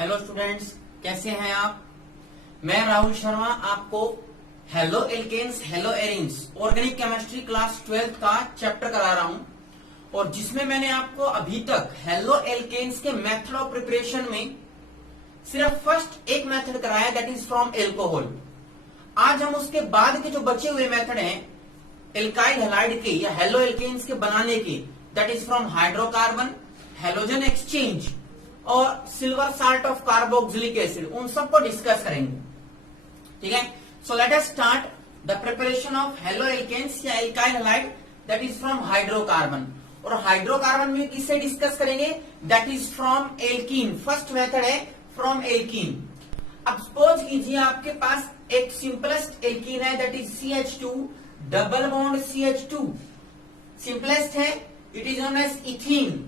Hello students, कैसे हैं आप। मैं राहुल शर्मा आपको halo alkanes halo arenes organic chemistry class 12th का चैप्टर करा रहा हूं और जिसमें मैंने आपको अभी तक हेलो एल्केन्स के मेथड ऑफ प्रिपरेशन में सिर्फ फर्स्ट एक मेथड कराया, दैट इज फ्रॉम एल्कोहल। आज हम उसके बाद के जो बचे हुए मेथड हैं एल्काइल हैलाइड के या हेलो एल्केन्स के बनाने के, that is from hydrocarbon, halogen exchange और silver salt of carboxylic acid, उन सबको डिस्कस करेंगे। ठीक है, so let us start the preparation of halo alkanes या alkyl halide, that is from hydrocarbon. और हाइड्रोकार्बन में किससे डिस्कस करेंगे, that is from alkene. First method है फ्रॉम एल्कीन। अब सपोज कीजिए आपके पास एक सिंपलेस्ट एल्कीन है, that is CH2 double bond CH2, simplest है, it is known as ethene.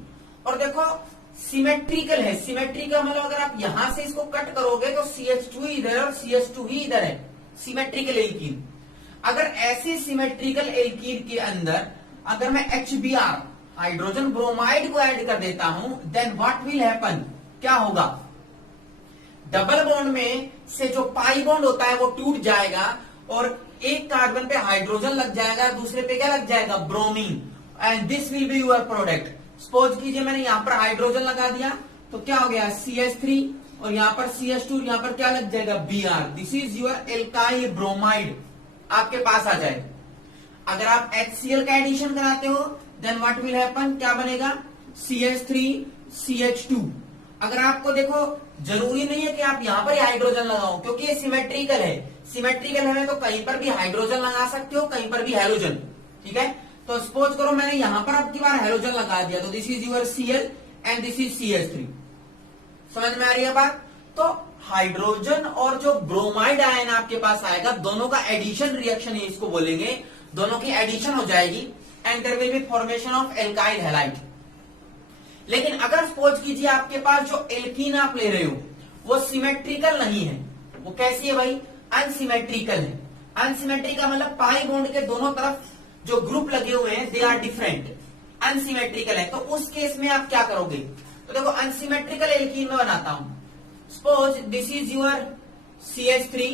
और देखो सिमेट्रिकल है, सिमेट्रिकल मतलब अगर आप यहां से इसको कट करोगे तो CH2 इधर और CH2 ही इधर है, सिमेट्रिकल एल्कीन। अगर ऐसे सिमेट्रिकल एल्कीन के अंदर अगर मैं HBr हाइड्रोजन ब्रोमाइड को ऐड कर देता हूं, देन व्हाट विल हैपन, क्या होगा, डबल बॉन्ड में से जो पाई बॉन्ड होता है वो टूट जाएगा और एक कार्बन पे हाइड्रोजन लग जाएगा, दूसरे पे क्या लग जाएगा, bromine, and this will be your product. Suppose कीजिए मैंने यहां पर हाइड्रोजन लगा दिया तो क्या हो गया, CH3 और यहां पर CH2, यहां पर क्या लग जाएगा, Br, this is your alkyl bromide आपके पास आ जाएगा। अगर आप HCl का एडिशन कराते हो देन व्हाट विल हैपन, क्या बनेगा, CH3 CH2। अगर आपको देखो जरूरी नहीं है कि आप यहां पर ही हाइड्रोजन लगाओ, क्योंकि ये सिमेट्रिकल है, सिमेट्रिकल है तो कहीं पर भी हाइड्रोजन लगा सकते हो, कहीं पर भी हेलोजन। ठीक है, तो सपोज करो मैंने यहां पर अब की बार हेलोजन लगा दिया, तो this is your Cl and this is CH3। समझ में आ रही है बात। तो हाइड्रोजन और जो ब्रोमाइड आयन आपके पास आएगा, दोनों का एडिशन रिएक्शन ही इसको बोलेंगे, दोनों की एडिशन हो जाएगी and there will be formation of alkyl halide. लेकिन अगर सपोज कीजिए आपके पास जो एल्कीन आप ले रहे हो वो सिमेट्रिकल नहीं है, वो कैसी है भाई, अनसिमेट्रिकल है। अनसिमेट्रिकल मतलब पाई बॉन्ड के दोनों तरफ जो ग्रुप लगे हुए हैं दे आर डिफरेंट, अनसिमेट्रिकल है। तो उस केस में आप क्या करोगे, तो देखो अनसिमेट्रिकल एल्कीन में बनाता हूं। Suppose this is your CH3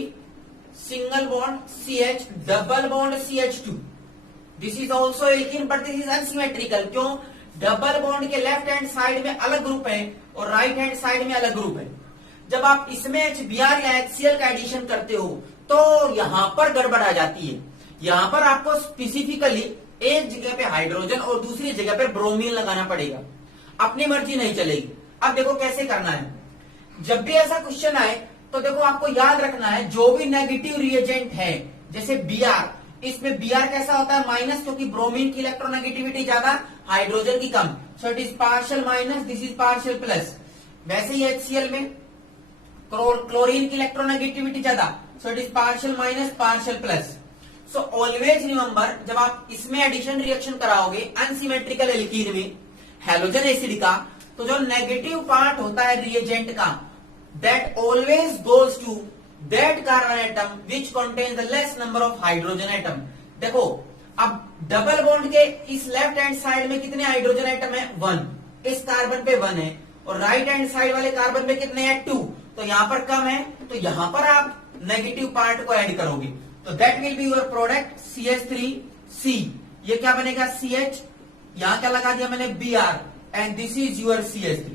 single bond CH double bond CH2, this is also alkene but this is unsymmetrical. क्यों, डबल बॉन्ड के लेफ्ट हैंड साइड में अलग ग्रुप है और राइट हैंड साइड में अलग ग्रुप है। जब आप इसमें HBr या HCl का एडिशन करते हो तो यहां पर गड़बड़ आ जाती है। यहां पर आपको स्पेसिफिकली एक जगह पे हाइड्रोजन और दूसरी जगह पे ब्रोमीन लगाना पड़ेगा, अपनी मर्जी नहीं चलेगी। अब देखो कैसे करना है, जब भी ऐसा क्वेश्चन आए तो देखो आपको याद रखना है जो भी नेगेटिव रिएजेंट है, जैसे Br, इसमें Br कैसा होता है, माइनस, क्योंकि ब्रोमीन की इलेक्ट्रोनेगेटिविटी ज्यादा, हाइड्रोजन की कम, so it is partial minus, this is partial plus. वैसे ही HCl में क्लोरीन की इलेक्ट्रोनेगेटिविटी ज्यादा, so it is partial minus partial plus. So always remember, जब आप इसमें एडिशन रिएक्शन कराओगे अनसिमेट्रिकल एल्कीन में हैलोजन एसिड का, तो जो नेगेटिव पार्ट होता है रिएजेंट का, that always goes to that carbon atom which contains the less number of hydrogen atom. देखो अब डबल बॉन्ड के इस लेफ्ट हैंड साइड में कितने हाइड्रोजन एटम है, 1, इस कार्बन पे 1 है, और राइट हैंड साइड वाले कार्बन पे कितने हैं, 2, तो यहां पर कम है, तो यहां पर आप नेगेटिव पार्ट को ऐड करोगे, तो that will be your product CH3C। ये क्या बनेगा, CH, यहां क्या लगा दिया मैंने, Br, and this is your CH3।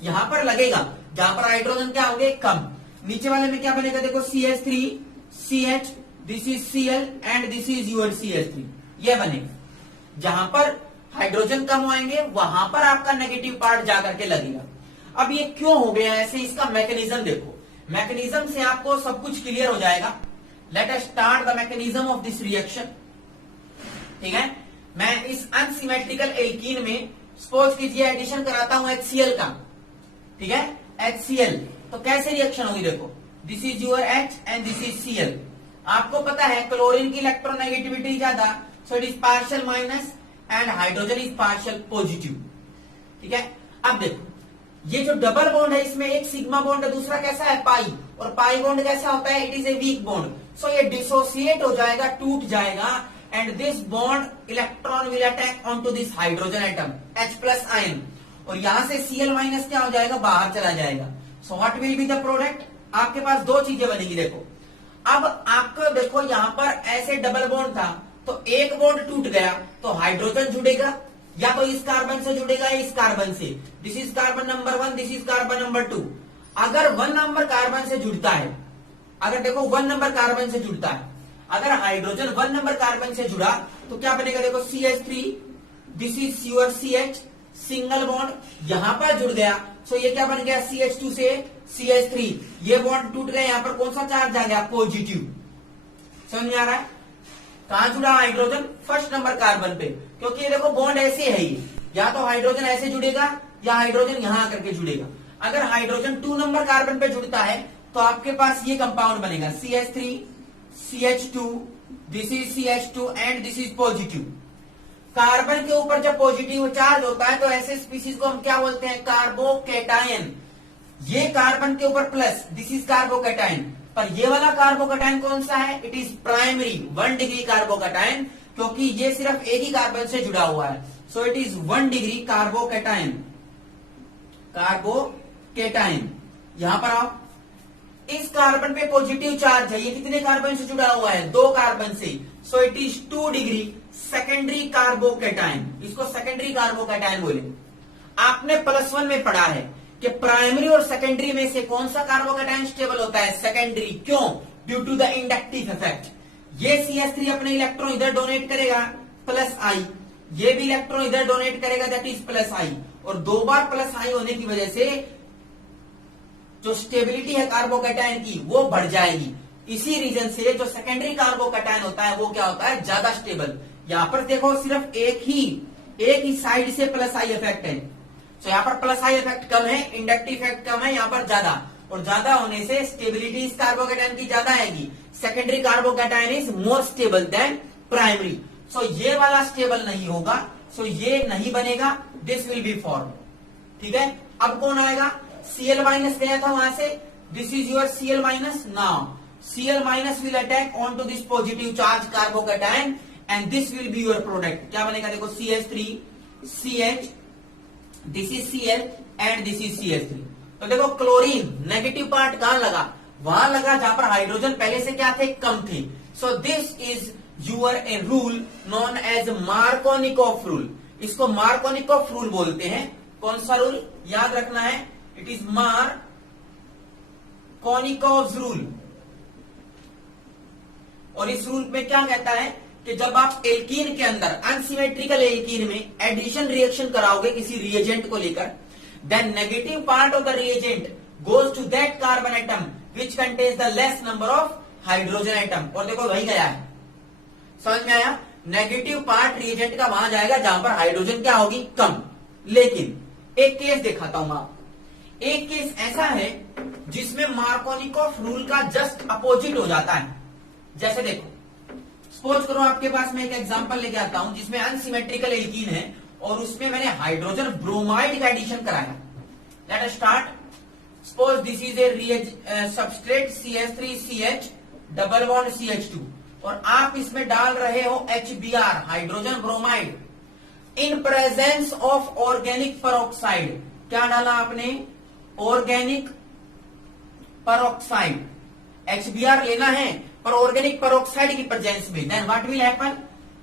यहां पर लगेगा जहां पर हाइड्रोजन क्या होंगे, कम। नीचे वाले में क्या बनेगा, देखो CH3 CH, this is Cl and this is your CH3, ये बनेगा। जहां पर हाइड्रोजन कम आएंगे वहां पर आपका नेगेटिव पार्ट जाकर के लगेगा। अब ये क्यों हो गया ऐसे, इसका मैकेनिज्म देखो, मैकेनिज्म से आपको सब कुछ क्लियर हो जाएगा। Late us start the mechanism of this reaction. ठीक है, मैं इस अनसिमेट्रिकल एल्कीन में सपोज कीजिए एडिशन कराता हूं HCl का। ठीक है, HCl, तो कैसे रिएक्शन होगी, देखो this is your H and this is Cl। आपको पता है क्लोरीन की इलेक्ट्रोनेगेटिविटी ज्यादा, so it is partial minus and hydrogen is partial positive. ठीक है, अब देखो ये जो डबल बॉन्ड है इसमें एक सिग्मा बॉन्ड है, दूसरा कैसा है, पाई, और पाई बॉन्ड कैसा होता है, it is a weak bond, so ये डिसोसिएट हो जाएगा, टूट जाएगा, and this bond electron will attack on to this hydrogen atom H+ ion, और यहां से Cl- क्या हो जाएगा, बाहर चला जाएगा। So what will be the product? आपके पास दो चीजें बनेगी। देखो अब आपको देखो यहां पर ऐसे डबल बॉन्ड था, तो एक बॉन्ड टूट गया तो हाइड्रोजन जुड़ेगा, या तो इस कार्बन से जुड़ेगा या इस कार्बन से। This is carbon number 1, this is carbon number 2। अगर 1 नंबर कार्बन से जुड़ता है, अगर देखो 1 नंबर कार्बन से जुड़ता है, अगर हाइड्रोजन 1 नंबर कार्बन से जुड़ा तो क्या बनेगा? देखो CH3, this is your CH, single bond यहां पर जुड़ गया, सो ये क्या बन गया? CH2 से CH3, ये बॉन्ड टूट गया, यहां पर कौन सा चार्ज आ गया? पॉजिटिव। समझ में आ रहा है? कहां जुड़ा हाइड्रोजन? फर्स्ट नंबर कार्बन पे, क्योंकि ये देखो बॉन्ड ऐसे है, ये या तो हाइड्रोजन ऐसे जुड़ेगा या हाइड्रोजन यहां आकर के जुड़ेगा। अगर हाइड्रोजन 2 नंबर कार्बन पे जुड़ता है तो आपके पास ये कंपाउंड बनेगा CH3, CH2, this is CH2 and this is positive. Carbon के ऊपर जब पॉजिटिव चार्ज होता है तो ऐसे स्पीसीज को हम क्या बोलते हैं? कार्बोकैटायन। ये कार्बन के ऊपर प्लस, दिस इज कार्बोकैटायन। पर ये वाला कार्बोकैटायन कौन सा है? It is primary 1 degree carbocation, क्योंकि ये सिर्फ एक ही कार्बन से जुड़ा हुआ है। सो it is 1 degree carbocation. Carbocation यहां पर आओ, इस कार्बन पे पॉजिटिव चार्ज है, ये कितने कार्बन से जुड़ा हुआ है? 2 कार्बन से। सो it is 2 degree secondary carbocation. इसको सेकेंडरी कार्बोकैटायन बोले। आपने +1 में पढ़ा है कि प्राइमरी और सेकेंडरी में से कौन सा कार्बोकैटायन स्टेबल होता है? सेकेंडरी। क्यों? Due to the inductive effect. ये CH3 अपने इलेक्ट्रॉन इधर डोनेट करेगा +I, ये भी इलेक्ट्रॉन इधर डोनेट करेगा, दैट इज +I, और 2 बार +I होने की वजह से जो स्टेबिलिटी है कार्बोकैटायन की वो बढ़ जाएगी। इसी रीजन से जो सेकेंडरी कार्बोकैटायन होता है वो क्या होता है? ज्यादा स्टेबल। यहां पर देखो सिर्फ एक ही साइड से +I इफेक्ट है, तो यहां पर +I इफेक्ट कम है, इंडक्टिव इफेक्ट कम है, यहां पर ज्यादा, और ज्यादा होने से स्टेबिलिटी इस कार्बोकैटायन की ज्यादा आएगी। Secondary carbocation is more stable than primary. So ये वाला स्टेबल नहीं होगा, सो ये नहीं बनेगा, दिस विल बी फॉर्म। ठीक है, अब कौन आएगा? Cl- गया था वहां से, this is your Cl-। Now Cl- will attack on to this positive charge carbocation and this will be your product. क्या बनेगा? देखो CH3, CH, this is Cl and this is CH3। तो देखो क्लोरीन नेगेटिव पार्ट कहां लगा? वहां लगा जहां पर हाइड्रोजन पहले से क्या थे? कम थे। So this is your a rule known as Markovnikov rule. इसको मार्कोनिकॉफ रूल बोलते हैं। कौन सा रूल? याद रखना है, इट इज मार्कोनिकॉफ रूल। और इस रूल में क्या कहता है कि जब आप एल्कीन के अंदर अनसिमेट्रिकल एल्कीन में एडिशन रिएक्शन कराओगे किसी रिएजेंट को लेकर, then negative part of the reagent goes to that carbon atom which contains the less number of hydrogen atom. और देखो वही गया है, समझ में आया? नेगेटिव पार्ट रिएजेंट का वहां जाएगा जहां पर हाइड्रोजन क्या होगी? कम। लेकिन एक केस दिखाता हूं आप। एक केस ऐसा है जिसमें मार्कोनिकॉफ रूल का जस्ट अपोजिट हो जाता है। जैसे देखो, सपोज करो आपके पास मैं एक एग्जांपल लेके आता हूं जिसमें अनसिमेट्रिकल एल्कीन है और उसमें मैंने हाइड्रोजन ब्रोमाइड का एडिशन कराया। Late us start. Suppose this is a substrate CH3CH double bond CH2 और आप इसमें डाल रहे हो HBr hydrogen bromide in presence of organic peroxide. क्या डाला आपने? Organic peroxide. HBr लेना है पर ऑर्गेनिक पेरोक्साइड की प्रेजेंस में, देन व्हाट विल हैपन?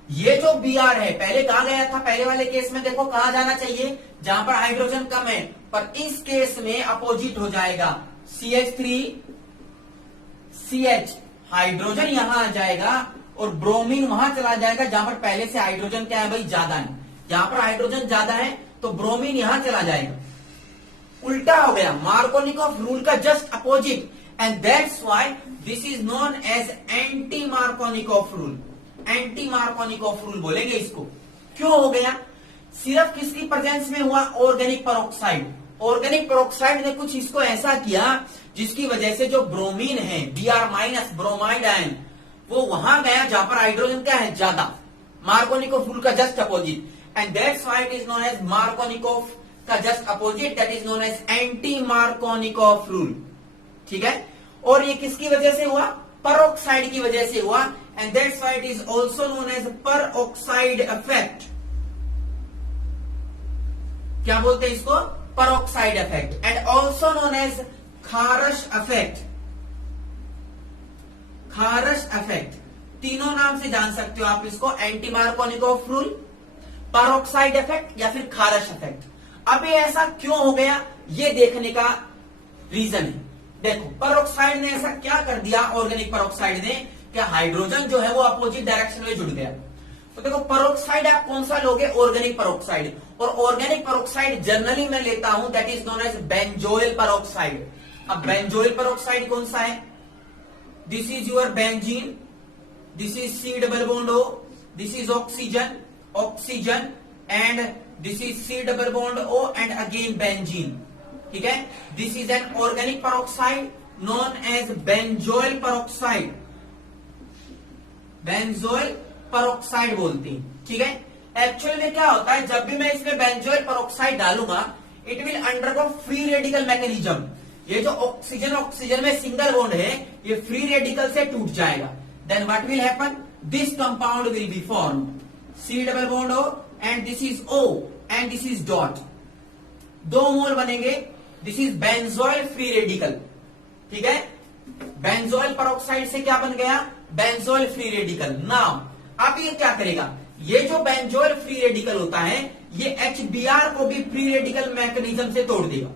ये जो Br है पहले कहा गया था, पहले वाले केस में देखो कहा जाना चाहिए जहां पर हाइड्रोजन कम है, पर इस केस में अपोजिट हो जाएगा। CH3CH हाइड्रोजन यहां आ जाएगा और ब्रोमीन वहां चला जाएगा जहां पर पहले से हाइड्रोजन क्या है भाई? ज्यादा है। यहां पर हाइड्रोजन ज्यादा है तो ब्रोमीन यहां चला जाएगा। उल्टा हो गया, मार्कोनिकॉफ रूल का just opposite, and that's why this is known as anti Markovnikov rule. Anti Markovnikov rule बोलेंगे इसको। क्यों हो गया? सिर्फ किसकी प्रेजेंस में हुआ? Organic peroxide. ऑर्गेनिक पेरोक्साइड ने कुछ इसको ऐसा किया जिसकी वजह से जो ब्रोमीन है Br- ब्रोमाइड आयन वो वहां गया जहां पर हाइड्रोजन क्या है? ज्यादा। मार्कोनिकॉफ रूल का just opposite, and that's why it is known as Markovnikov का just opposite, that is known as anti Markovnikov rule. ठीक है, और ये किसकी वजह से हुआ? पेरोक्साइड की वजह से हुआ, and that's why it is also known as peroxide effect. क्या बोलते हैं इसको? Peroxide effect, and also known as Kharasch effect, Kharasch effect, तीनों नाम से जान सकते हो आप इसको, anti Markovnikov rule, peroxide effect या फिर खारश इफेक्ट। अब ये ऐसा क्यों हो गया ये देखने का रीजन है। देखो पेरोक्साइड ने ऐसा क्या कर दिया, ऑर्गेनिक पेरोक्साइड ने, क्या हाइड्रोजन जो है वो अपोजिट डायरेक्शन में जुड़ गया। तो देखो पेरोक्साइड आप कौन सा लोगे, ऑर्गेनिक पेरोक्साइड, और ऑर्गेनिक पेरोक्साइड जनरली मैं लेता हूं that is known as benzoyl peroxide. अब बेंजोइल पेरोक्साइड कौन सा है, this is your benzene, this is C double bond O, this is oxygen, oxygen, and this is C double bond O and again benzene, ठीक है। This is an organic peroxide known as benzoyl peroxide, benzoyl peroxide बोलते हैं, ठीक है। Actual में क्या होता है, जब भी मैं इसमें बेंजोइल पेरोक्साइड डालूंगा it will undergo free radical mechanism. ये जो ऑक्सीजन ऑक्सीजन में सिंगल बॉन्ड है ये फ्री रेडिकल से टूट जाएगा। Then what will happen, this compound will be formed, C double bond O and this is O and this is dot, दो mole बनेंगे, this is benzoyl free radical, ठीक है। Benzoyl peroxide से क्या बन गया, बेंजोइल फ्री रेडिकल। नाउ अब ये क्या करेगा, ये जो बेंजोइल फ्री रेडिकल होता है ये HBr को भी फ्री रेडिकल मैकेनिज्म से तोड़ देगा।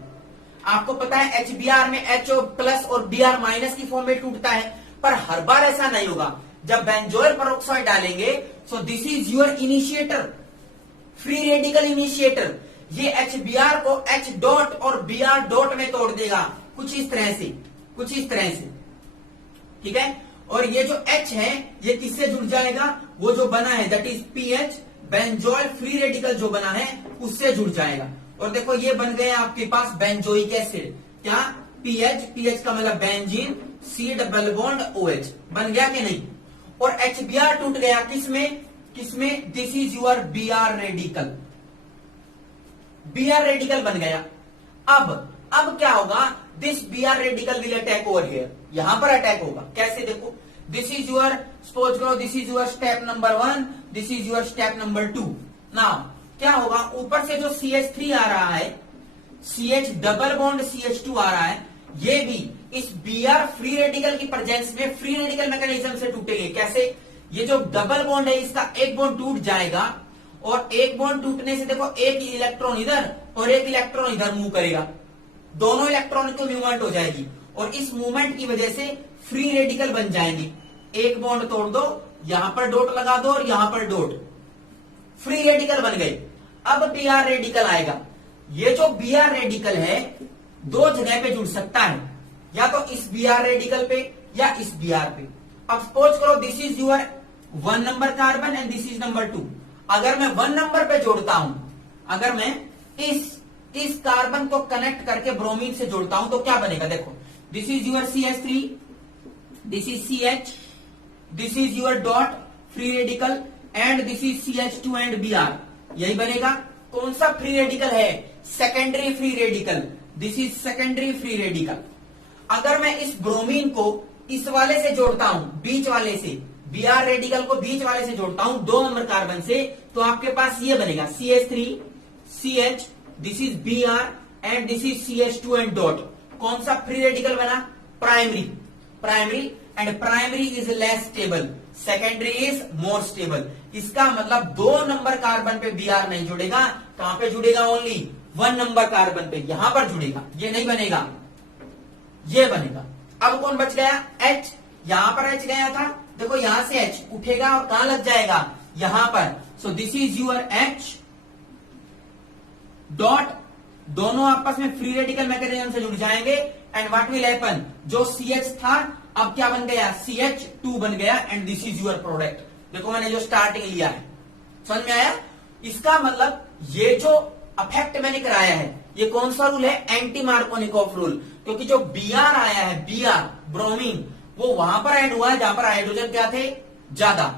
आपको पता है HBr में H प्लस और Br माइनस की फॉर्म में टूटता है, पर हर बार ऐसा नहीं होगा। जब बेंजोइल पेरोक्साइड डालेंगे सो this is your initiator, free radical initiator, ये HBr को H डॉट और Br डॉट में तोड़ देगा, कुछ इस तरह से, कुछ इस तरह से, ठीक है। और ये जो H है ये किससे जुड़ जाएगा, वो जो बना है that is PH, benzoyl free radical जो बना है उससे जुड़ जाएगा। और देखो ये बन गए आपके पास बेंजोइक एसिड, क्या PH, PH का मतलब benzene, C double bond OH बन गया कि नहीं। और HBr टूट गया किसमें, किसमें, this is your Br radical, Br radical बन गया। अब क्या होगा, this Br radical will attack over here, यहां पर अटैक होगा। कैसे, देखो दिस इज योर, सपोज करो this is your step number 1, this is your step number 2। Now क्या होगा, ऊपर से जो CH3 आ रहा है, CH डबल बॉन्ड CH2 आ रहा है, ये भी इस Br फ्री रेडिकल की प्रेजेंस में फ्री रेडिकल मैकेनिज्म से टूटेंगे। कैसे, ये जो डबल बॉन्ड है इसका एक बॉन्ड टूट जाएगा, और एक बॉन्ड टूटने से देखो एक इलेक्ट्रॉन इधर और एक इलेक्ट्रॉन इधर मूव करेगा, दोनों इलेक्ट्रॉन की मूवमेंट हो जाएगी, और इस मूवमेंट की वजह से फ्री रेडिकल बन जाएंगे। एक बॉन्ड तोड़ दो, यहां पर डॉट लगा दो और यहां पर डॉट, फ्री रेडिकल बन गए। अब Br रेडिकल आएगा, ये जो Br रेडिकल है दो जगह पे जुड़ सकता है, या तो इस Br रेडिकल पे या इस Br पे। अब सपोज करो this is your 1 number carbon and this is number 2। अगर मैं 1 नंबर पे जोड़ता हूं, अगर मैं इस कार्बन को कनेक्ट करके ब्रोमीन से जोड़ता हूं तो क्या बनेगा, देखो this is your CH3, this is CH, this is your dot free radical and this is CH2 and Br, यही बनेगा। कौन सा फ्री रेडिकल है, secondary free radical, this is secondary free radical. अगर मैं इस ब्रोमीन को इस वाले से जोड़ता हूं, बीच वाले से, Br रेडिकल को बीच वाले से जोड़ता हूं 2 नंबर कार्बन से, तो आपके पास ये बनेगा CH3, CH, this is Br and this is CH2 and dot. कौन सा फ्री रेडिकल बना, primary, primary, and primary is less stable, secondary is more stable. इसका मतलब 2 नंबर कार्बन पे Br नहीं जुड़ेगा, कहां पे जुड़ेगा, ओनली 1 नंबर कार्बन पे, यहां पर जुड़ेगा, ये नहीं बनेगा, ये बनेगा। अब कौन बच गया, H, यहां पर H गया था, देखो यहां से H उठेगा और कहां लग जाएगा, यहां पर। सो this is your H dot, दोनों आपस में फ्री रेडिकल मैकेनिज्म से जुड़ जाएंगे, एंड व्हाट विल हैपन, जो CH था अब क्या बन गया, CH2 बन गया, and this is your product. देखो मैंने जो स्टार्टिंग लिया है, समझ में आया। इसका मतलब ये जो अफेक्ट मैंने कराया है ये कौन सा रूल है, एंटी मार्कोनिकोफ रूल, क्योंकि जो Br आया है, Br ब्रोमीन, वो वहां पर ऐड हुआ है जहां पर हाइड्रोजन क्या थे, ज्यादा।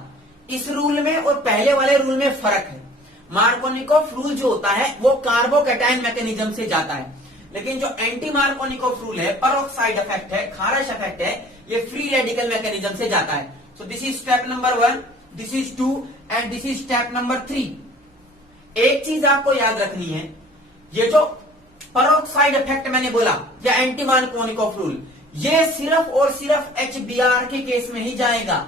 इस रूल में और पहले वाले रूल में फर्क है। मार्कोनिकोफ रूल जो होता है वो कार्बोकैटायन मैकेनिज्म से जाता है, लेकिन जो एंटी मार्कोनिकोफ रूल है, पेरोक्साइड इफेक्ट है, खारश इफेक्ट है, ये फ्री रेडिकल मैकेनिज्म से जाता है। सो this is step number 1, this is 2 and this is step number 3। एक चीज आपको याद रखनी है, ये जो परोक्साइड इफेक्ट मैंने बोला या एंटी मार्कोनिकॉफ रूल, ये सिर्फ और सिर्फ HBr के केस में ही जाएगा।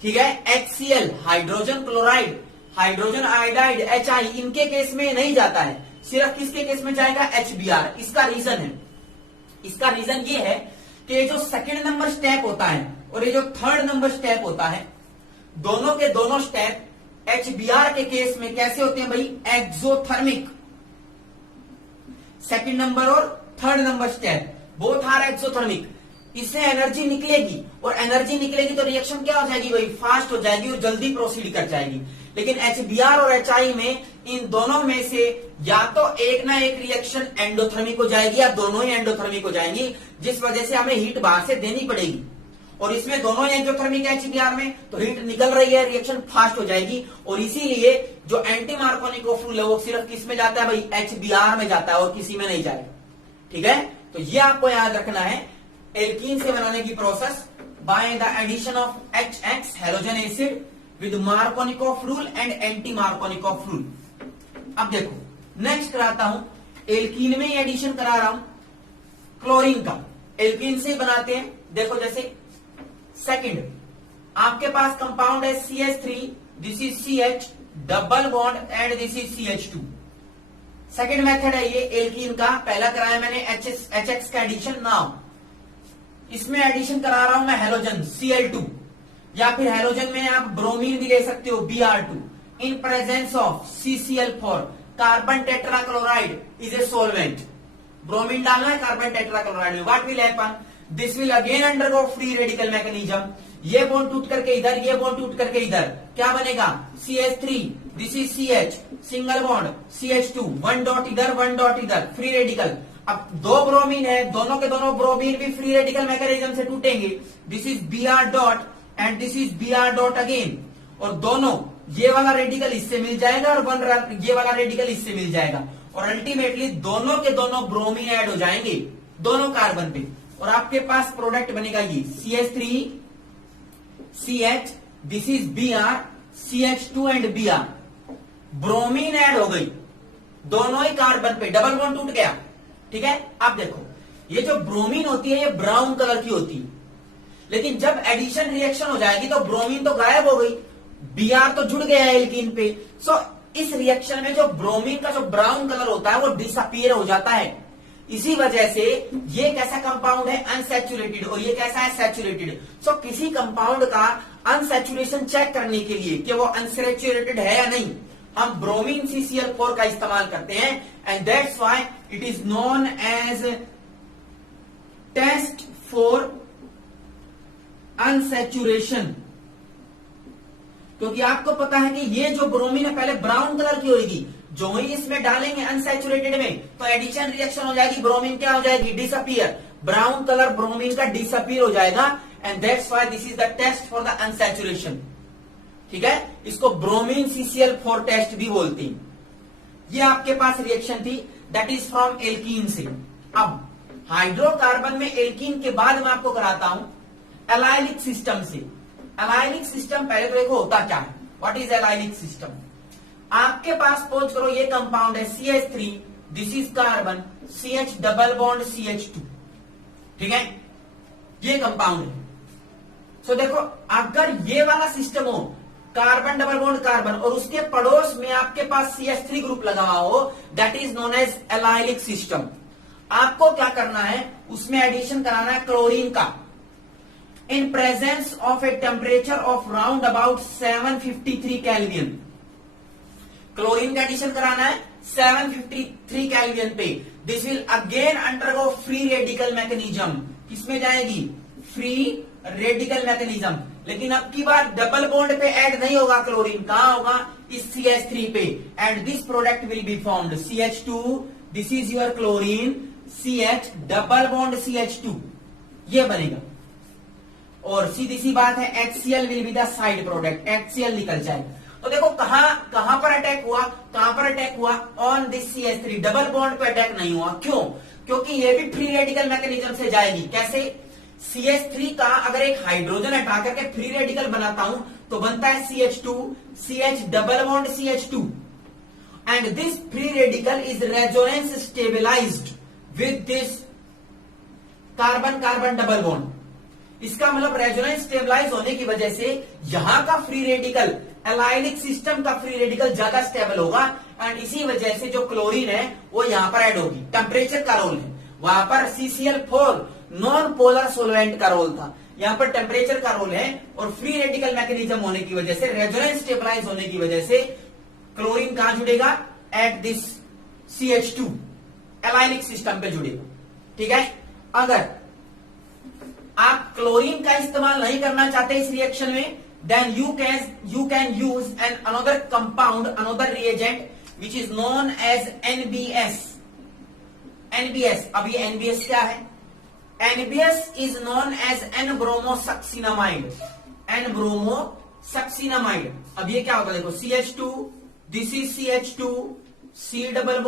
ठीक है, HCl hydrogen chloride, hydrogen iodide, HI इनके केस में नहीं जाता है, सिर्फ किसके केस में जाएगा? HBr। इसका रीजन ये है कि ये जो सेकंड नंबर स्टेप होता है और ये जो थर्ड नंबर स्टेप होता है, दोनों के दोनों स्टेप HBr के केस में कैसे होते हैं भाई? एक्सोथर्मिक। सेकंड नंबर और third number step both are exothermic. इससे एनर्जी निकलेगी और एनर्जी निकलेगी तो रिएक्शन क्या हो जाएगी भाई? फास्ट हो जाएगी और जल्दी प्रोसीड कर जाएगी। लेकिन HBr और HI में इन दोनों में से या तो एक ना एक रिएक्शन एंडोथर्मिक हो जाएगी या दोनों ही एंडोथर्मिक हो जाएंगी, जिस वजह से हमें हीट बाहर से देनी पड़ेगी। और इसमें दोनों ही एक्सोथर्मिक है HBr में, तो हीट निकल रही है, रिएक्शन फास्ट हो जाएगी। और इसीलिए जो एंटी मार्कोनिकॉफ रूल है वो सिर्फ किस में जाता है भाई? HBr में जाता है और किसी में नहीं जाएगा। ठीक है, तो ये आपको याद रखना है। एल्कीन से बनाने की process by the addition of HX halogen acid with Markovnikov rule and anti Markovnikov rule. अब देखो नेक्स्ट कराता हूं, एल्कीन में एडिशन करा रहा हूं क्लोरीन का, एल्कीन से बनाते हैं। देखो जैसे सेकंड आपके पास कंपाउंड है CH3, this is CH double bond and this is CH2। Second method है ये एल्कीन का, पहला कराया मैंने HX का एडिशन। नाउ इसमें एडिशन करा रहा हूं मैं हैलोजन Cl2, या फिर हैलोजन में आप ब्रोमीन भी ले सकते हो Br2 in presence of CCl4 carbon tetrachloride is a solvent. Bromine डालना है कार्बन टेट्राक्लोराइड में, what will happen? This will again undergo free radical mechanism. ये बॉन्ड टूट करके इधर, ये बॉन्ड टूट करके इधर, क्या बनेगा? CH3, this is CH single bond, CH2 one dot इधर वन डॉट इधर, फ्री रेडिकल। अब दो ब्रोमीन है, दोनों के दोनों ब्रोमीन भी फ्री रेडिकल मैकेनिज्म से टूटेंगे। This is Br dot and this is Br dot again, और दोनों ये वाला रेडिकल इससे मिल जाएगा और ये वाला रेडिकल इससे मिल जाएगा, और अल्टीमेटली दोनों के दोनों ब्रोमीन ऐड हो जाएंगे दोनों कार्बन पे, और आपके पास प्रोडक्ट बनेगा ये CH3 CH, this is Br, CH2 and Br। Bromine add हो गई दोनों ही कार्बन पे, डबल बॉन्ड टूट गया। ठीक है, अब देखो ये जो ब्रोमीन होती है ये ब्राउन कलर की होती है, लेकिन जब एडिशन रिएक्शन हो जाएगी तो ब्रोमीन तो गायब हो गई, Br तो जुड़ गया है एल्कीन पे। सो इस रिएक्शन में जो ब्रोमीन का जो ब्राउन कलर होता है वो डिसअपीयर हो जाता है। इसी वजह से ये कैसा कंपाउंड है? अनसैचुरेटेड, और ये कैसा है? सैचुरेटेड। सो किसी कंपाउंड का अनसैचुरेशन चेक करने के लिए कि वो अनसैचुरेटेड है या नहीं, हम ब्रोमीन CCl4 का इस्तेमाल करते हैं, and that's why it is known as test for unsaturation. क्योंकि आपको पता है कि ये जो ब्रोमीन है पहले ब्राउन कलर की होगी, जो ही इसमें डालेंगे अनसैचुरेटेड में तो एडिशन रिएक्शन हो जाएगी, ब्रोमीन क्या हो जाएगी? डिसअपीयर। ब्राउन कलर ब्रोमीन का डिसअपीयर हो जाएगा, and that's why this is the test for the unsaturation. ठीक है, इसको ब्रोमीन CCl4 टेस्ट भी बोलते हैं। ये आपके पास रिएक्शन थी, दैट इज फ्रॉम एल्कीन से। अब हाइड्रोकार्बन में एल्कीन के बाद मैं आपको कराता हूं एलाइलिक सिस्टम से। एलाइलिक सिस्टम पहले तो देखो होता क्या है, व्हाट इज एलाइलिक सिस्टम? आपके पास सपोज करो ये कंपाउंड है CH3, this is carbon, CH double bond CH2। ठीक है, ये कंपाउंड है। सो देखो अगर ये वाला सिस्टम हो, कार्बन डबल बॉन्ड कार्बन, और उसके पड़ोस में आपके पास CH3 ग्रुप लगा हो, that is known as allylic system. आपको क्या करना है? उसमें एडिशन कराना है क्लोरीन का इन presence of a temperature of round about 753 kelvin. Chlorine का एडिशन कराना है 753 केल्विन पे। This will again undergo free radical mechanism. किसमें जाएगी? Free radical mechanism. लेकिन अब की बार डबल बॉन्ड पे ऐड नहीं होगा क्लोरीन, कहां होगा? इस CH3 पे, and this product will be formed CH2, this is your chlorine, CH double bond CH2, ये बनेगा। और सीधी सी बात है HCl will be the side product, HCl निकल जाएगा। तो देखो कहां पर अटैक हुआ? कहां पर अटैक हुआ? On this CH3, double bond पे अटैक नहीं हुआ। क्यों? क्योंकि ये भी फ्री रेडिकल मैकेनिज्म से जाएगी। कैसे? CH3 का अगर एक हाइड्रोजन हटा करके फ्री रेडिकल बनाता हूं तो बनता है CH2, CH double bond CH2, and this free radical is resonance stabilised with this carbon carbon double bond. इसका मतलब रेजोनेंस स्टेबलाइज होने की वजह से यहां का फ्री रेडिकल एलाइलिक सिस्टम का फ्री रेडिकल ज्यादा स्टेबल होगा एंड इसी वजह से जो क्लोरीन है वो यहां पर ऐड होगी। टेम्परेचर का रोल है, वहां पर CCl4 नॉन पोलर सोलवेंट का रोल था, यहां पर टेम्परेचर का रोल है और फ्री रेडिकल मैकेनिज्म होने की वजह से, रेजोनेंस स्टेबलाइज होने की वजह से क्लोरीन कहां जुड़ेगा? At this CH2 allylic system पे जुड़ेगा। ठीक है, अगर आप क्लोरीन का इस्तेमाल नहीं करना चाहते इस रिएक्शन में, then you can use another compound, another reagent which is known as NBS। अब ये NBS क्या है? NBS is known as N-bromosuccinamide। अब ये क्या होगा? देखो CH2, this is CH2, C double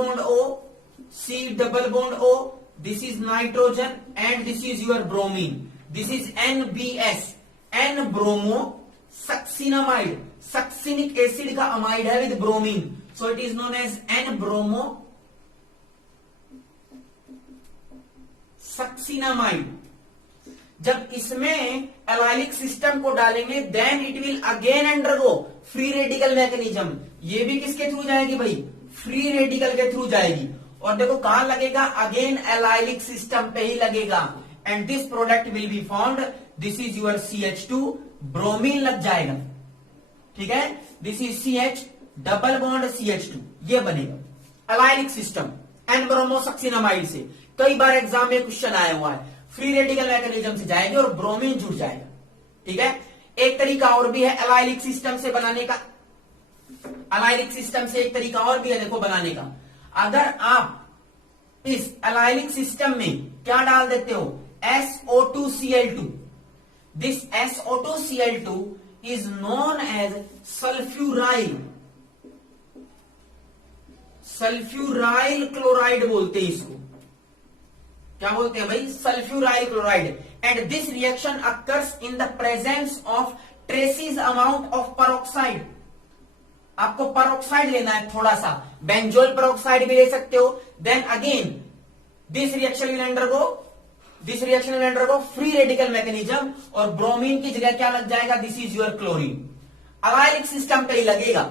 bond O, this is nitrogen and this is your bromine, this is NBS, N-bromosuccinamide। Succinic acid का अमाइड है with bromine, so it is known as N-bromosuccinamide। जब इसमें allylic system को डालेंगे then it will again undergo free radical mechanism. ये भी किसके through जाएगी भाई? फ्री रेडिकल के थ्रू जाएगी। और देखो कहां लगेगा? अगेन एलाइलिक सिस्टम पे ही लगेगा and this product will be found, this is your CH2, bromine लग जाएगा। ठीक है, this is CH double bond CH2, ये बनेगा एलाइलिक सिस्टम N-bromosuccinamide से। कई बार एग्जाम में क्वेश्चन आया हुआ है, फ्री रेडिकल मैकेनिज्म से जाएंगे और ब्रोमीन जुड़ जाएगा। ठीक है, एक तरीका और भी है एलाइलिक सिस्टम से बनाने का, एलाइलिक सिस्टम से एक तरीका और भी है देखो बनाने का। अगर आप इस एलाइलिक सिस्टम में क्या डाल देते हो? SO2Cl2। This SO2Cl2 is known as sulphuryl chloride बोलते हैं इसको। क्या बोलते हैं भाई? Sulphuryl chloride. And this reaction occurs in the presence of traces amount of peroxide. आपको पेरोक्साइड लेना है थोड़ा सा, बेंजोल पेरोक्साइड भी ले सकते हो। Then again this reaction will undergo free radical mechanism और ब्रोमीन की जगह क्या लग जाएगा? This is your chlorine. Allylic system पे ही लगेगा।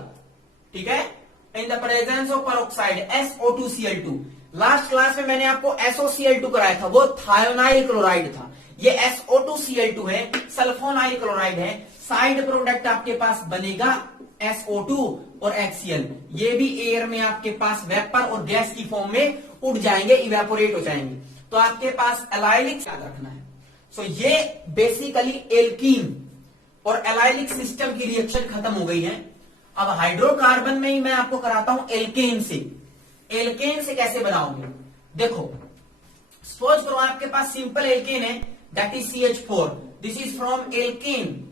ठीक है, in the presence of peroxide SO2Cl2। Last class में मैंने आपको SOCl2 कराया था, वो थायोनाइल क्लोराइड था। ये SO2Cl2 है, सल्फोनाइल क्लोराइड है। साइड प्रोडक्ट आपके पास बनेगा SO2 और HCl। ये भी एयर में आपके पास वेपर और गैस की फॉर्म में उड़ जाएंगे, इवेपोरेट हो जाएंगे। तो आपके पास एलाइलिक याद रखना है। सो ये बेसिकली एल्कीन और एलाइलिक सिस्टम की रिएक्शन खत्म हो गई है। अब हाइड्रोकार्बन में ही मैं आपको कराता हूं एल्केन से। एल्केन से कैसे बनाओगे? देखो सपोज करो आपके पास सिंपल एल्केन है, that is CH4। This is from alkane.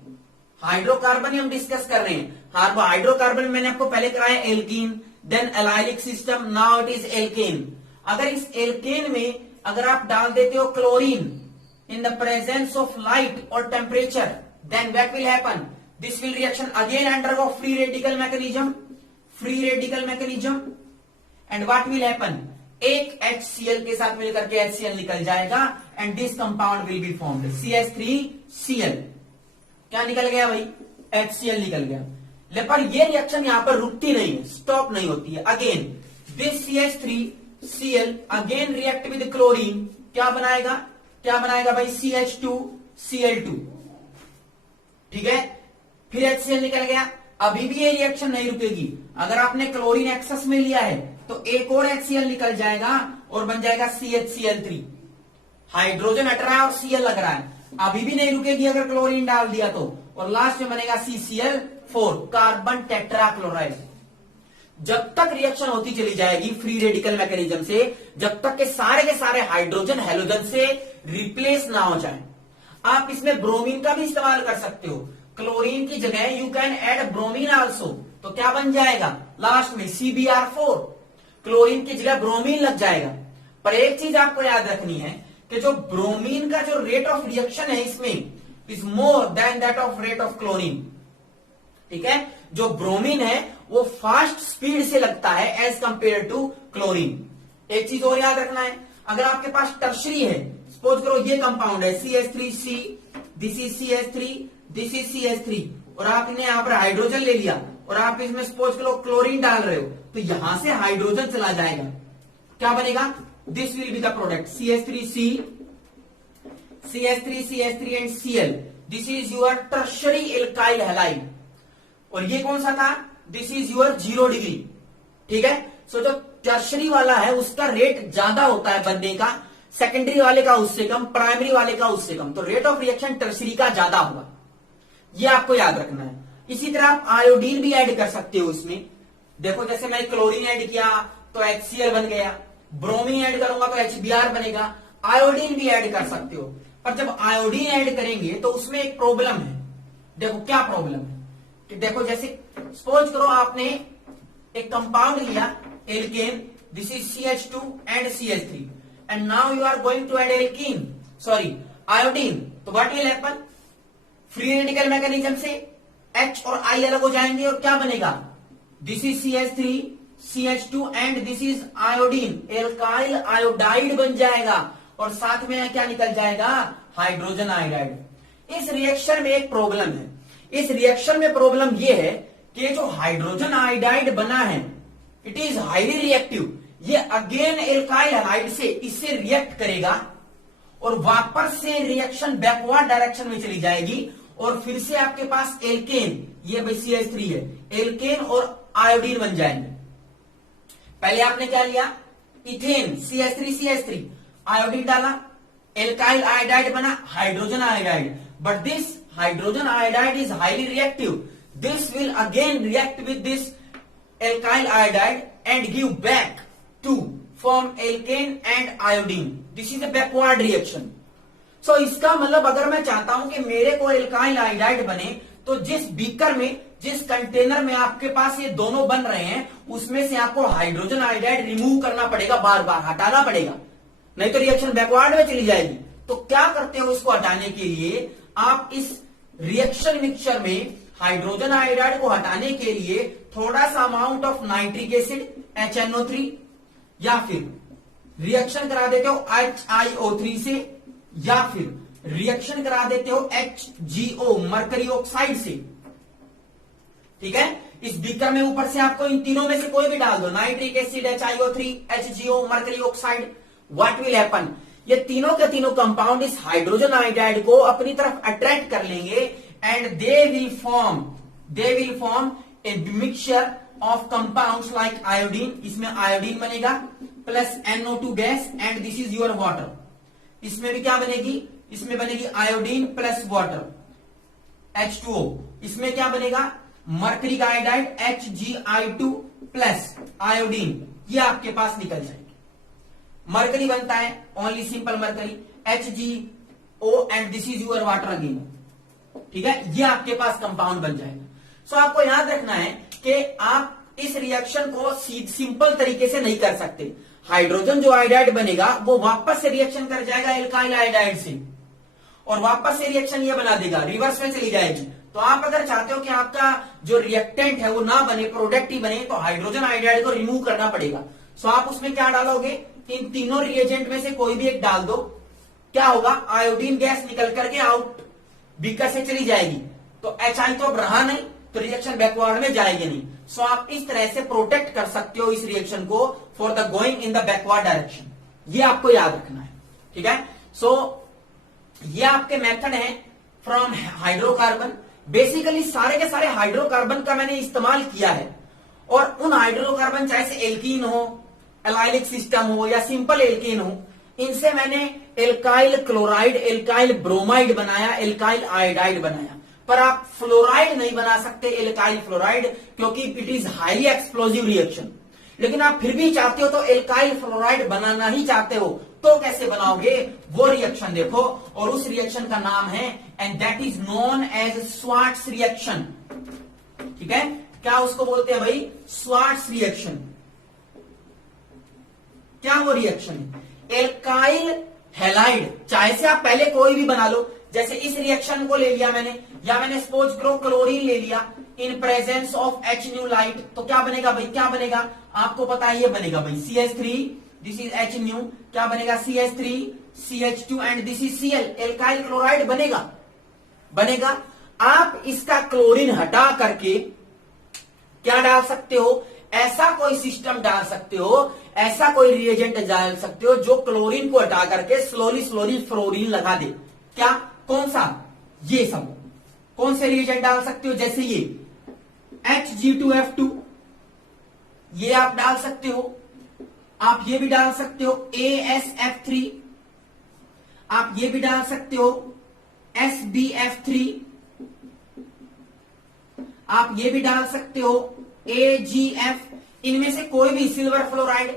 Hydrocarbon ही हम डिस्कस कर रहे हैं। हाइड्रोकार्बन में मैंने आपको पहले कराया alkene, then allylic system, now it is alkane. अगर इस एल्केन में अगर आप डाल देते हो chlorine in the presence of light और temperature, then what will happen? This will reaction again undergo free radical mechanism and what will happen? एक HCl के साथ मिलकर के HCl निकल जाएगा and this compound will be formed CH3Cl। क्या निकल गया भाई? HCl निकल गया। पर ये रिएक्शन यहां पर रुकती नहीं है, स्टॉप नहीं होती है। Again this CH3Cl again react with chlorine, क्या बनाएगा भाई? CH2Cl2। ठीक है, फिर HCl निकल गया। अभी भी ये रिएक्शन नहीं रुकेगी। अगर आपने क्लोरीन एक्सेस में लिया है तो एक और HCl निकल जाएगा और बन जाएगा CHCl3। हाइड्रोजन हट रहा है और Cl लग रहा है, अभी भी नहीं रुकेगी अगर क्लोरीन डाल दिया तो। और लास्ट में बनेगा CCl4, कार्बन टेट्राक्लोराइड। जब तक रिएक्शन होती चली जाएगी फ्री रेडिकल मैकेनिज्म से, जब तक के सारे हाइड्रोजन हैलोजन से रिप्लेस ना हो जाए। आप इसमें ब्रोमीन का भी इस्तेमाल कर सकते हो। क्लोरीन की जगह you can add bromine also, तो क्या बन जाएगा लास्ट में? CBr4। क्लोरीन की जगह ब्रोमीन लग जाएगा। पर एक चीज आपको याद रखनी है कि जो ब्रोमीन का जो रेट ऑफ रिएक्शन है इसमें is more than that of rate of chlorine. ठीक है, जो ब्रोमीन है वो फास्ट स्पीड से लगता है एज कंपेयर टू क्लोरीन। एक चीज और याद रखना है, अगर आपके पास टर्शरी है, सपोज करो ये कंपाउंड है CH3C, this is CH3, this is CH3, और आपने यहां पर हाइड्रोजन ले लिया और आप इसमें सपोज करो क्लोरीन डाल रहे हो, तो यहां से हाइड्रोजन चला जाएगा, क्या बनेगा, this will be the product CH3C, CH3 and Cl, this is your tertiary alkyl halide. और ये कौन सा था, दिस इज योर 0 डिग्री। ठीक है, सो जो टर्शरी वाला है उसका रेट ज्यादा होता है बनने का, सेकेंडरी वाले का उससे कम, प्राइमरी वाले का उससे कम, तो रेट ऑफ रिएक्शन टर्शरी का ज्यादा होगा, ये आपको याद रखना है। इसी तरह आप आयोडीन भी ऐड कर सकते हो इसमें, देखो जैसे मैं क्लोरीन ऐड किया तो HCl बन गया, ब्रोमीन ऐड करूंगा तो HBr बनेगा, आयोडीन भी ऐड कर सकते हो। पर जब आयोडीन ऐड करेंगे तो उसमें एक प्रॉब्लम है, देखो क्या प्रॉब्लम है कि देखो जैसे सपोज करो आपने एक कंपाउंड लिया alkane, this is CH2 and CH3, and now you are going to add iodine, तो what will happen, free radical mechanism से H और I अलग हो जाएंगे और क्या बनेगा, this is CH3, CH2 and this is iodine, alkyl iodide बन जाएगा, और साथ में क्या निकल जाएगा, हाइड्रोजन आयोडाइड। इस रिएक्शन में एक प्रॉब्लम है, इस रिएक्शन में प्रॉब्लम यह है कि जो हाइड्रोजन आयोडाइड बना है इट इज हाईली रिएक्टिव, ये अगेन एल्काइल हैलाइड से इससे रिएक्ट करेगा और वापस से रिएक्शन बैकवर्ड डायरेक्शन में चली जाएगी, और फिर से आपके पास एल्केन, ये भाई CH3 है, एल्केन और आयोडीन बन जाएंगे। पहले आपने क्या लिया, इथेन CH3 आयोडीन डाला, एल्काइल आयोडाइड बना hydrogen iodide, but this hydrogen iodide is highly reactive, this will again react with this alkyl iodide and give back to form alkane and iodine, this is a backward reaction. So इसका मतलब अगर मैं चाहता हूं कि मेरे को alkyl iodide बने, तो जिस बीकर में, जिस कंटेनर में आपके पास ये दोनों बन रहे हैं, उसमें से आपको हाइड्रोजन आयोडाइड रिमूव करना पड़ेगा, बार बार हटाना पड़ेगा, नहीं तो रिएक्शन बैकवर्ड में चली जाएगी। तो क्या करते हो इसको हटाने के लिए, आप इस रिएक्शन मिक्सचर में हाइड्रोजन आयोडाइड को हटाने के लिए थोड़ा सा amount of nitric acid HNO3, या फिर रिएक्शन करा देते हो HiO3 से, या फिर रिएक्शन करा देते हो HGO मरकरी ऑक्साइड से। ठीक है, इस बीकर में ऊपर से आपको इन तीनों में से कोई भी डाल दो, nitric acid, HiO3, HGO mercury oxide, what will happen, ये तीनों के तीनों कंपाउंड इस हाइड्रोजन आयोडाइड को अपनी तरफ अट्रैक्ट कर लेंगे and they will form a mixture of compounds like iodine, इसमें आयोडीन बनेगा plus NO2 gas and this is your water, इसमें भी क्या बनेगी, इसमें बनेगी आयोडीन प्लस वाटर H2O, इसमें क्या बनेगा, मरकरी का आयोडाइड HgI2 प्लस आयोडीन, ये आपके पास निकल जाएगी। मरकरी बनता है only simple mercury HgO and this is your water again. ठीक है, ये आपके पास कंपाउंड बन जाएगा। सो आपको याद रखना है कि आप इस रिएक्शन को सिंपल तरीके से नहीं कर सकते, हाइड्रोजन जो आयोडाइड बनेगा वो वापस से रिएक्शन कर जाएगा एल्काइल आयोडाइड से, और वापस से रिएक्शन ये बना देगा, रिवर्स में चली जाएगी। तो आप अगर चाहते हो कि आपका जो रिएक्टेंट है वो ना बने, प्रोडक्ट ही बने, तो हाइड्रोजन आयोडाइड को रिमूव करना पड़ेगा। सो आप उसमें क्या डालोगे, इन तीनों रिएजेंट में से कोई भी एक डाल दो, क्या होगा, आयोडीन गैस निकल करके आउट बीकर से चली जाएगी, तो HI तो अब रहा नहीं, तो रिएक्शन बैकवर्ड में जाएगी नहीं। सो आप इस तरह से प्रोटेक्ट कर सकते हो इस रिएक्शन को for the going in the backward direction, ये आपको याद रखना है। ठीक है, सो ये आपके मेथड है फ्रॉम हाइड्रोकार्बन। बेसिकली सारे के सारे हाइड्रोकार्बन का मैंने इस्तेमाल किया है, और उन हाइड्रोकार्बन चाहे से एल्कीन हो, एलाइलिक सिस्टम हो या सिंपल एल्कीन हो, इनसे मैंने एल्काइल क्लोराइड, एल्काइल ब्रोमाइड बनाया, एल्काइल आयोडाइड बनाया, पर आप फ्लोराइड नहीं बना सकते एल्काइल फ्लोराइड, क्योंकि it is highly explosive reaction. लेकिन आप फिर भी चाहते हो तो एल्काइल फ्लोराइड बनाना ही चाहते हो, तो कैसे बनाओगे, वो रिएक्शन देखो, और उस रिएक्शन का नाम है and that is known as Swarts reaction. ठीक है, क्या उसको बोलते हैं भाई, स्वार्ट्स रिएक्शन। क्या वो रिएक्शन है, एल्काइल हैलाइड, चाहे से आप पहले कोई भी बना लो, जैसे इस रिएक्शन को ले लिया मैंने, या मैंने सपोज करो क्लोरीन ले लिया, इन presence of H new light, तो क्या बनेगा भाई, क्या बनेगा आपको पता है, ये बनेगा भाई CH3, this is H new, क्या बनेगा CH3 CH2 and this is Cl, alkyl chloride बनेगा। आप इसका क्लोरीन हटा करके क्या डाल सकते हो, ऐसा कोई सिस्टम डाल सकते हो, ऐसा कोई रिएजेंट डाल सकते हो जो क्लोरीन को हटा करके स्लोली फ्लोरीन लगा दे। क्या, कौन सा, ये सब कौन से रिएजेंट डाल सकते हो, जैसे ये Hg2F2, ये आप डाल सकते हो, आप ये भी डाल सकते हो AsF3, आप ये भी डाल सकते हो SbF3, आप ये भी डाल सकते हो AgF, इनमें से कोई भी, सिल्वर फ्लोराइड,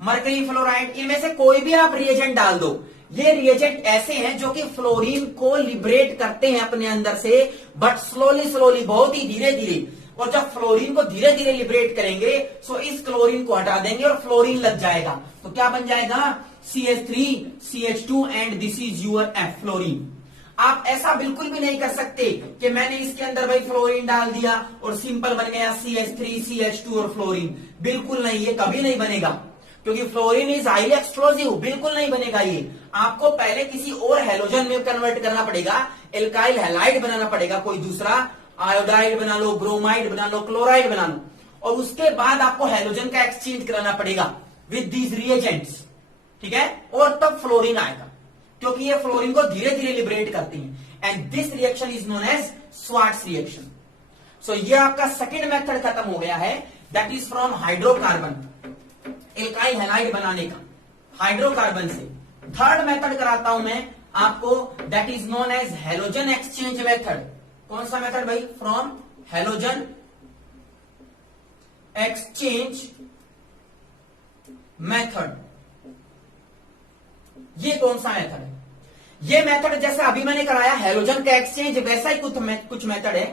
मरकरी फ्लोराइड, इनमें से कोई भी आप रिएजेंट डाल दो। ये रिएजेंट ऐसे हैं जो कि फ्लोरीन को लिबरेट करते हैं अपने अंदर से, बट स्लोली बहुत ही धीरे धीरे, और जब फ्लोरीन को धीरे धीरे लिबरेट करेंगे तो इस क्लोरीन को हटा देंगे और फ्लोरीन लग जाएगा, तो क्या बन जाएगा CH3 CH2 and this is your F, fluorine. आप ऐसा बिल्कुल भी नहीं कर सकते कि मैंने इसके अंदर भाई फ्लोरीन डाल दिया और सिंपल बन गया CH3 CH2 और फ्लोरीन, बिल्कुल नहीं, ये कभी नहीं बनेगा, क्योंकि फ्लोरीन इज हाईली एक्सप्लोजिव, बिल्कुल नहीं बनेगा ये। आपको पहले किसी और हैलोजन में कन्वर्ट करना पड़ेगा, एल्काइल हैलाइड बनाना पड़ेगा, कोई दूसरा आयोडाइड बना लो, ब्रोमाइड बना लो, क्लोराइड बना लो, और उसके बाद आपको हैलोजन का एक्सचेंज कराना पड़ेगा विद दीज रिएजेंट्स, ठीक है, और तब फ्लोरीन आएगा, क्योंकि ये फ्लोरीन को धीरे धीरे लिबरेट करती हैं, and this reaction is known as Swarts reaction. So ये आपका सेकेंड मेथड खत्म हो गया है, that is from hydrocarbon, alkyl halide बनाने का हाइड्रोकार्बन से। थर्ड मेथड कराता हूं मैं आपको, that is known as halogen exchange method. कौन सा मेथड भाई, फ्रॉम हैलोजन एक्सचेंज मेथड। ये कौन सा मेथड है, ये मेथड जैसे अभी मैंने कराया हैलोजन का एक्सचेंज, वैसा ही कुछ मेथड है,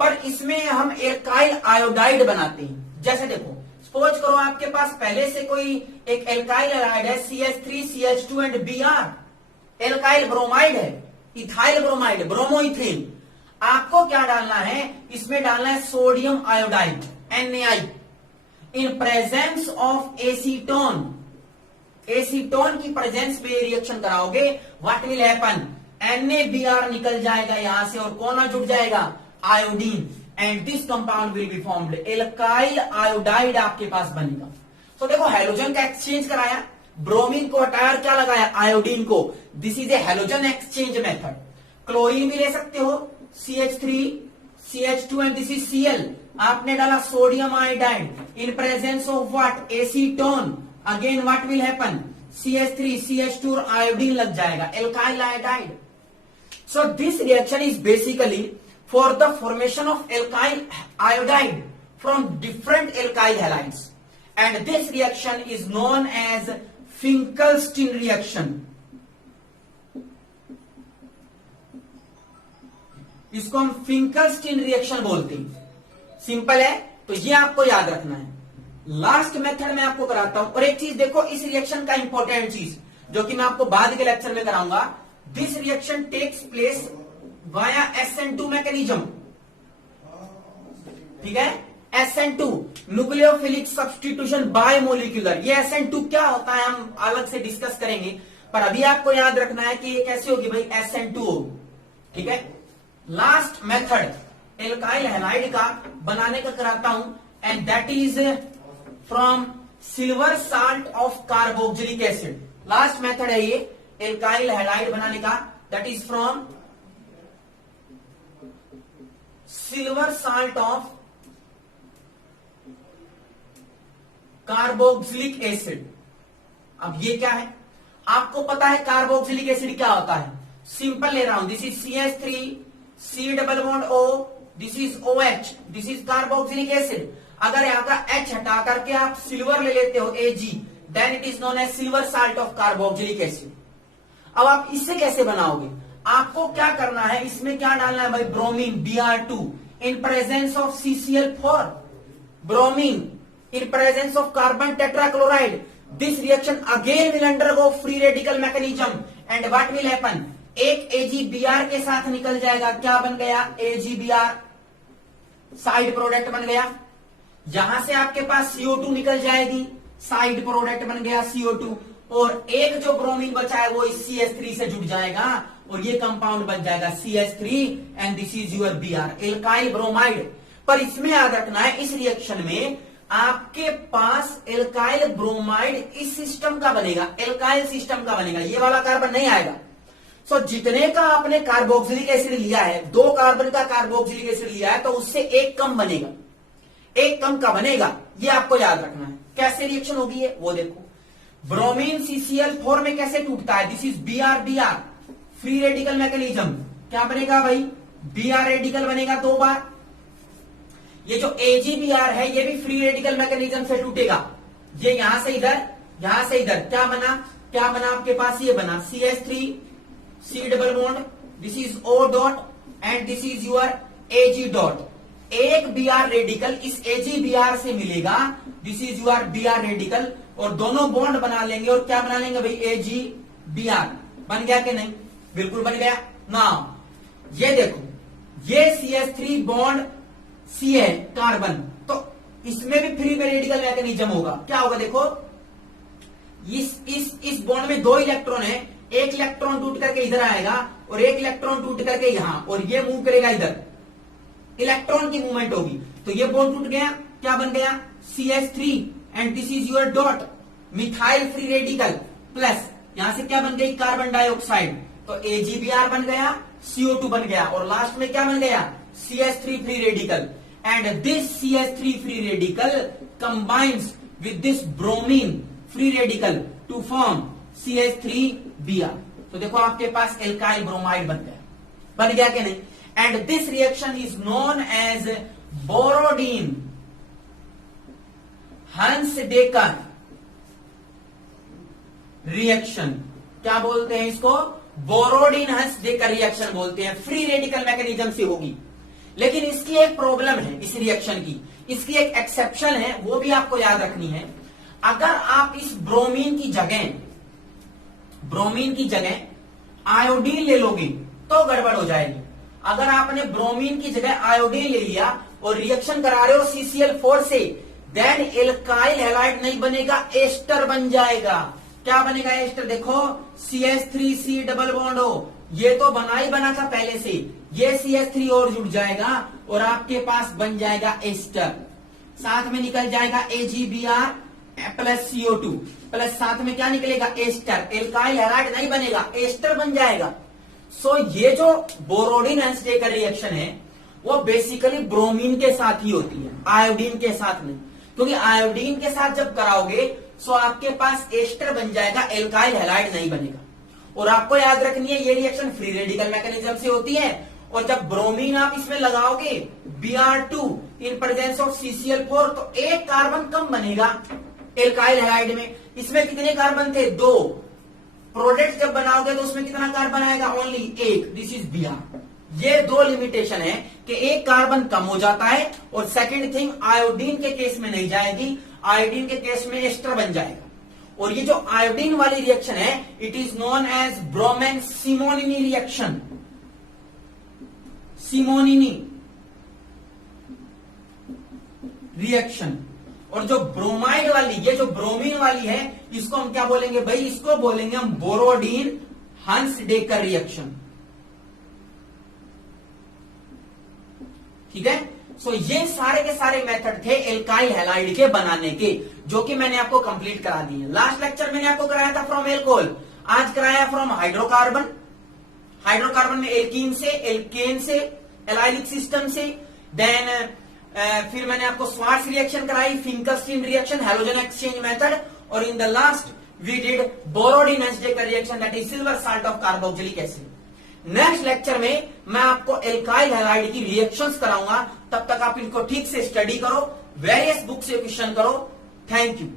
पर इसमें हम एल्काइल आयोडाइड बनाते हैं। जैसे देखो, सपोज करो आपके पास पहले से कोई एक एल्काइल आयोडाइड है CH3 CH2 and Br, alkyl bromide है, इथाइल ब्रोमाइड, ब्रोमोइथिल। आपको क्या डालना है, इसमें डालना है sodium iodide NaI in presence of acetone. Acetone की प्रेजेंस पे रिएक्शन कराओगे, व्हाट विल हैपन, NaBr निकल जाएगा यहां से और कौन जुड़ जाएगा, iodine, and this compound will be formed, alkyl iodide आपके पास बनेगा। तो देखो हैलोजन का एक्सचेंज कराया, ब्रोमीन को हटाया, क्या लगाया, आयोडीन को, this is a halogen exchange method. Chlorine भी ले सकते हो CH3 CH2 and this is Cl, आपने डाला sodium iodide in presence of what, acetone, again what will happen, CH3 CH2 और आयोडीन लग जाएगा, alkyl iodide. So this reaction is basically for the formation of alkyl iodide from different alkyl halides, and this reaction is known as Finkelstein reaction. इसको हम Finkelstein reaction बोलते हैं, simple है, तो ये आपको याद रखना है। लास्ट मेथड में आपको कराता हूं, और एक चीज देखो, इस रिएक्शन का इंपॉर्टेंट चीज जो कि मैं आपको बाद के लेक्चर में कराऊंगा, this reaction takes place via SN2 mechanism, ठीक है, SN2 nucleophilic substitution bye molecular. ये SN2 क्या होता है हम अलग से डिस्कस करेंगे, पर अभी आपको याद रखना है कि ये कैसे होगी भाई, SN2 होगी, ठीक है। लास्ट मेथड एल्काइल हैलाइड का बनाने का कराता हूं, and that is from silver salt of carboxylic acid. Last method है ये एल्काइल हैलाइड बनाने का, that is from silver salt of carboxylic acid. अब ये क्या है, आपको पता है कार्बोक्सिलिक एसिड क्या होता है, सिंपल ले रहा हूं, this is CH3 C double bond O, this is OH, this is carboxylic acid. अगर यहां का H हटा करके आप सिल्वर ले लेते हो Ag, then it is known as silver salt of carboxylic acid. अब आप इससे कैसे बनाओगे, आपको क्या करना है, इसमें क्या डालना है भाई, bromine Br2 in presence of CCl4, bromine in presence of carbon tetrachloride. This reaction again will undergo free radical mechanism, and what will happen, एक AgBr के साथ निकल जाएगा, क्या बन गया, AgBr, साइड प्रोडक्ट बन गया, यहां से आपके पास CO2 निकल जाएगी, साइड प्रोडक्ट बन गया CO2, और एक जो ब्रोमीन बचा है वो इस CH3 से जुड़ जाएगा और ये कंपाउंड बन जाएगा CH3 and this is your Br, alkyl bromide. पर इसमें याद रखना है, इस रिएक्शन में आपके पास एल्काइल ब्रोमाइड इस सिस्टम का बनेगा, एल्काइल सिस्टम का बनेगा, ये वाला कार्बन नहीं आएगा। सो जितने का आपने कार्बोक्सिलिक एसिड लिया है, 2 कार्बन का कार्बोक्सिलिक एसिड लिया है, तो उससे एक कम बनेगा, एक कम का बनेगा, ये आपको याद रखना है। कैसे रिएक्शन होगी ये वो देखो, ब्रोमीन CCl4 में कैसे टूटता है, this is Br, free radical mechanism, क्या बनेगा भाई, Br रेडिकल बनेगा 2 बार। ये जो AgBr है ये भी फ्री रेडिकल मैकेनिज्म से टूटेगा, ये यहां से इधर, यहां से इधर, क्या बना आपके पास, ये बना CH3 C double bond, this is O dot and this is your Ag dot. एक Br रेडिकल इस AgBr से मिलेगा, this is your Br radical, और दोनों बॉन्ड बना लेंगे और क्या बना लेंगे भाई, AgBr। बन गया कि नहीं, बिल्कुल बन गया ना। ये देखो, ये CH3 बॉन्ड C है कार्बन, तो इसमें भी फ्री रेडिकल मैकेनिज्म होगा। क्या होगा देखो, इस बॉन्ड में 2 इलेक्ट्रॉन है, एक इलेक्ट्रॉन टूट करके इधर आएगा और एक इलेक्ट्रॉन टूट करके यहां, और ये मूव करेगा इधर, इलेक्ट्रॉन की मूवमेंट होगी, तो ये बॉन्ड टूट गया, क्या बन गया, CH3 and this is your dot, methyl free radical, plus यहां से क्या बन गई, कार्बन डाइऑक्साइड, तो AgBr बन गया, CO2 बन गया, और लास्ट में क्या बन गया, CH3 free radical, and this CH3 free radical combines with this bromine free radical to form CH3Br। तो देखो आपके पास एल्काइल ब्रोमाइड बन गया कि नहीं, and this reaction is known as Borodin Hunsdiecker reaction. क्या बोलते हैं इसको, बोरोडीन हंस-डेकर रिएक्शन बोलते हैं, फ्री रेडिकल मैकेनिज्म से होगी। लेकिन इसकी एक प्रॉब्लम है, इस रिएक्शन की, इसकी एक एक्सेप्शन है, वो भी आपको याद रखनी है। अगर आप इस ब्रोमीन की जगह आयोडीन ले लोगे तो गड़बड़ हो जाएगी। अगर आपने ब्रोमीन की जगह आयोडीन ले लिया और रिएक्शन करा रहे हो CCl4 से, देन एल्काइल हैलाइड नहीं बनेगा, एस्टर बन जाएगा। क्या बनेगा एस्टर, देखो CH3C डबल बॉन्ड हो, ये तो बना ही बना था पहले से, ये CH3 और जुड़ जाएगा और आपके पास बन जाएगा एस्टर, साथ में निकल जाएगा AgBr प्लस CO2, प्लस साथ में क्या निकलेगा, एस्टर, एल्काइल हैलाइड नहीं बनेगा, एस्टर बन जाएगा। सो ये जो बोरोडीन हंस-डेकर रिएक्शन है वो बेसिकली ब्रोमीन के साथ ही होती है, आयोडीन के साथ नहीं, क्योंकि आयोडीन के साथ जब कराओगे सो आपके पास एस्टर बन जाएगा, एल्काइल हैलाइड नहीं बनेगा। और आपको याद रखनी है ये रिएक्शन फ्री रेडिकल मैकेनिज्म से होती है, और जब ब्रोमीन आप इसमें लगाओगे Br2 in presence of CCl4, तो एक कार्बन कम बनेगा एल्काइल हैलाइड में। इसमें कितने कार्बन थे, 2, प्रोडक्ट जब बनाओगे तो उसमें कितना कार्बन आएगा, ओनली 1, दिस इज Br। ये 2 लिमिटेशन है कि एक कार्बन कम हो जाता है, और सेकंड थिंग आयोडीन के केस में नहीं जाएगी, आयोडीन के केस में एस्टर बन जाएगा। और ये जो आयोडीन वाली रिएक्शन है, it is known as Birnbaum Simonini reaction, Simonini reaction. और जो ब्रोमाइड वाली, ये जो ब्रोमीन वाली है, इसको हम क्या बोलेंगे भाई, इसको बोलेंगे हम बोरोडीन हंस-डेकर रिएक्शन। ठीक है, सो ये सारे के सारे मेथड थे एल्काइल हैलाइड के बनाने के, जो कि मैंने आपको कंप्लीट करा दिए। लास्ट लेक्चर मैंने आपको कराया था फ्रॉम एल्कोहल, आज कराया फ्रॉम हाइड्रोकार्बन। हाइड्रोकार्बन में एल्कीन से, एल्केन से, एलाइलिक सिस्टम से, देन फिर मैंने आपको स्वार्ट्ज रिएक्शन कराई, Finkelstein reaction, halogen exchange method, और in the last we did Borodin Hunsdiecker reaction, that is silver salt of carboxylic acid. Next lecture में मैं आपको एल्काइल हैलाइड की रिएक्शंस कराऊंगा, तब तक आप इनको ठीक से स्टडी करो, वेरियस बुक से क्वेश्चन करो। Thank you.